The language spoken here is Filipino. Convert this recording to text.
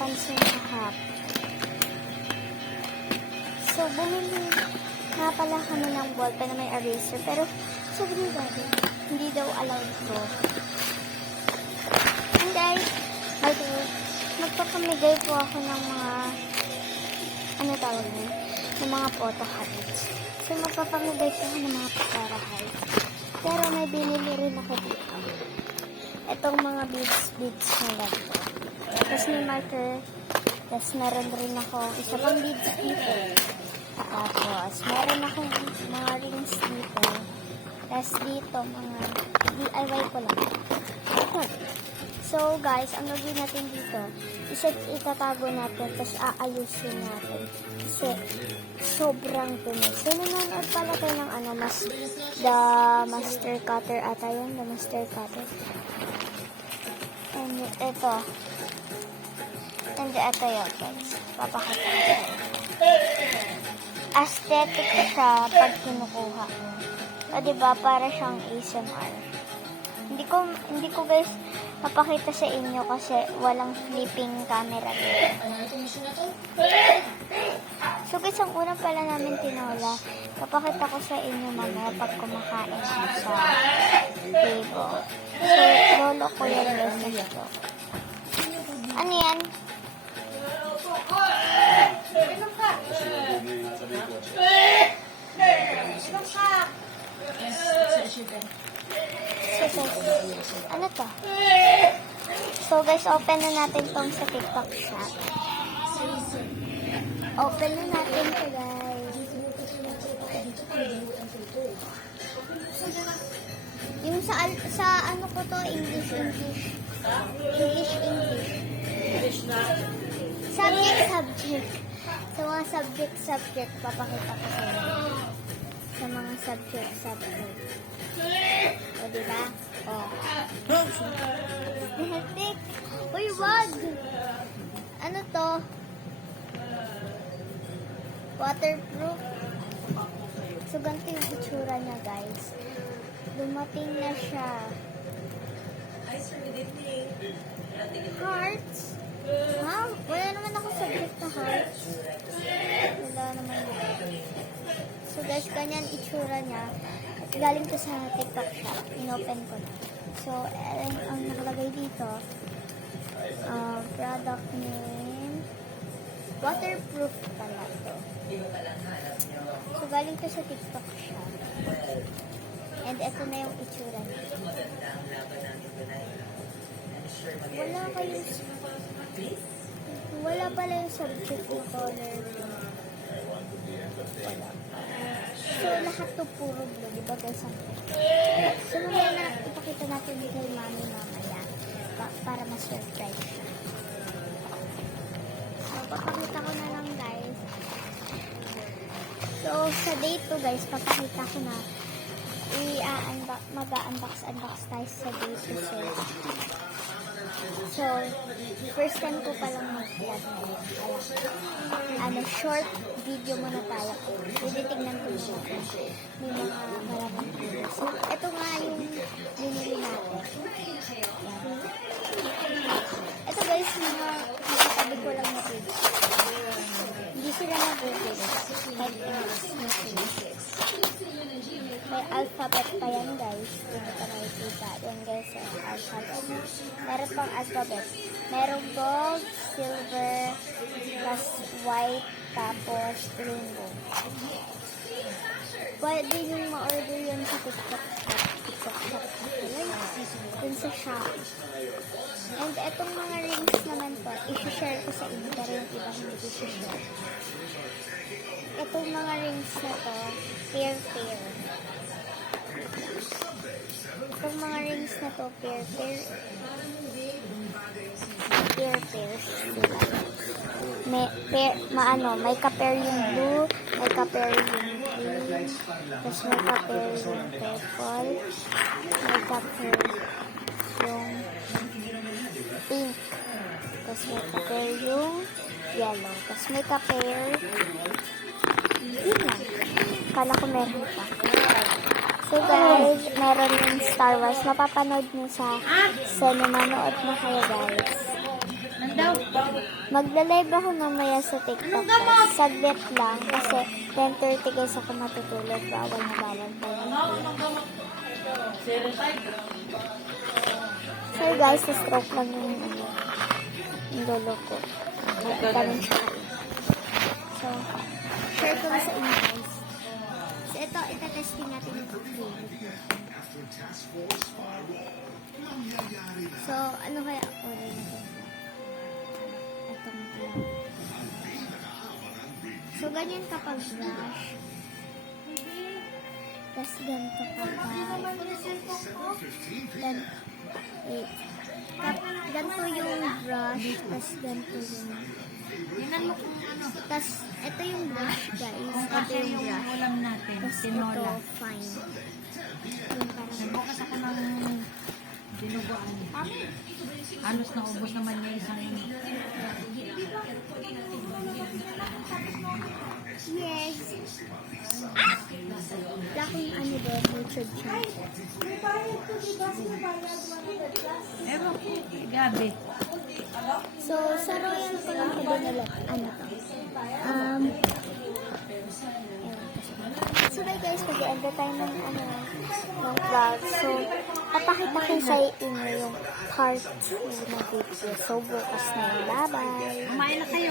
napansin kahap. So, bumili nga pala kami ng ballpen na may eraser. Pero, sabi ni Daddy, hindi daw allowed to. And guys, magpapamigay po ako ng mga, ano tawag niyo? Ng mga photo cards. So, magpapamigay po ako ng mga pakarahay. Pero may binili rin ako dito. Itong mga beads na lang po. Tapos may marker. Tapos meron rin ako isa pang beads dito. Tapos meron akong mga rings dito. Tapos dito mga DIY ko lang. So guys, ang gagawin natin dito, itatago natin, tapos aayusin natin. Kasi sobrang tunog. So nanonood pala tayo ng ano, the master cutter ata yun, the master cutter. And ito. And ito yun, guys. Papakita ko. Aesthetic siya pag kinukuha mo. O diba, para siyang ASMR. Hindi ko guys papakita sa inyo kasi walang flipping camera dito. So guys, ang unang pala namin tinola, papakita ko sa inyo mamaya pag kumakain sa table. So, lolo ko yan guys na ito. Ano yan? Ano to? So guys, open na natin tong sa TikTok shop. Open na natin to guys. Yung sa ano ko to, English. Subject. Sa mga subject, papakita ko sa inyo. Sa mga subject. O, diba? O. Hectic. Uy, wag! Ano to? Waterproof. So, ganito yung itsura niya, guys. Dumating na siya. Hearts? Ha? Wala naman ako subject na hearts. Wala naman yun. So, guys, ganyan itsura niya. Galing to sa TikTok shop. Inopen ko na. So, ang nakalagay dito, product name, waterproof pala to. So, galing to sa TikTok shop. And ito na yung itsura niya. Wala pala yung subject o color. Wala. So, lahat to puro blue, diba guys? So, mamaya na ipakita natin kay mami mamaya para ma-surprise siya. So, papakita ko na lang guys. So, sa day 2 guys, papakita ko na mag-unbox tayo sa day 2 sale. So, first time ko palang mag-vlog ngayon. Kaya, short video muna tayo. Pwede tingnan ko yung may mga maraming video. So, ito nga yung binili natin. Yan. Ito guys, mga nakatabi ko lang na page. Hindi sila mag-google. Type English. May alphabet pa yan guys. Hindi pa nakikita. Yan guys, alphabet. Meron pang alphabet. Merong gold, silver, plus white, tapos rainbow. Pwede yung ma-order yun sa TikTok shop. Dun sa shop. And etong mga rings naman po, i-share ko sa inyo, pero yung iba hindi i-share. Etong mga rings na to, pair. Itong mga rings na to, pair. May ka-pair yung blue, may ka-pair yung green, tapos may ka-pair yung purple, may ka-pair yung pink, tapos may ka-pair yung yellow, tapos may ka-pair yun lang. Kala ko meron pa. So guys, meron yung Star Wars. Mapapanood nyo sa manood na kayo guys. Nandaw. Magla-live ako mamaya sa TikTok. Guys. Saglit lang kasi 10:30 guys ako matutulog. Bawal na bawal pa yun. So guys, stroke lang yung lolo ko. Nagtanong siya kayo. So, share ko na sa inyo guys. So ito, itatesting natin yung video. So, ano kaya ako rin natin? Itong vlog. So, ganyan kapag brush. Tapos ganito kapag ganito yung brush. Tapos ganito yung tapos ito yung brush guys. Ito yung brush. Ulam natin. Tapos ito Tinola. fine. Yung parang Nagbukas ako ng dinuguan. Halos na ubos naman niya isang yes. Wala akong ano doon, YouTube channel. ewan ko, gabi. So, sa Royal ko lang ko din ulit. Ano to? Ewan ko siya. So, guys, mag-end na tayo ng ng vlog. So, papakita ko sa inyo yung part 2 na video. So, bukas na yung bye-bye. Kumain na kayo,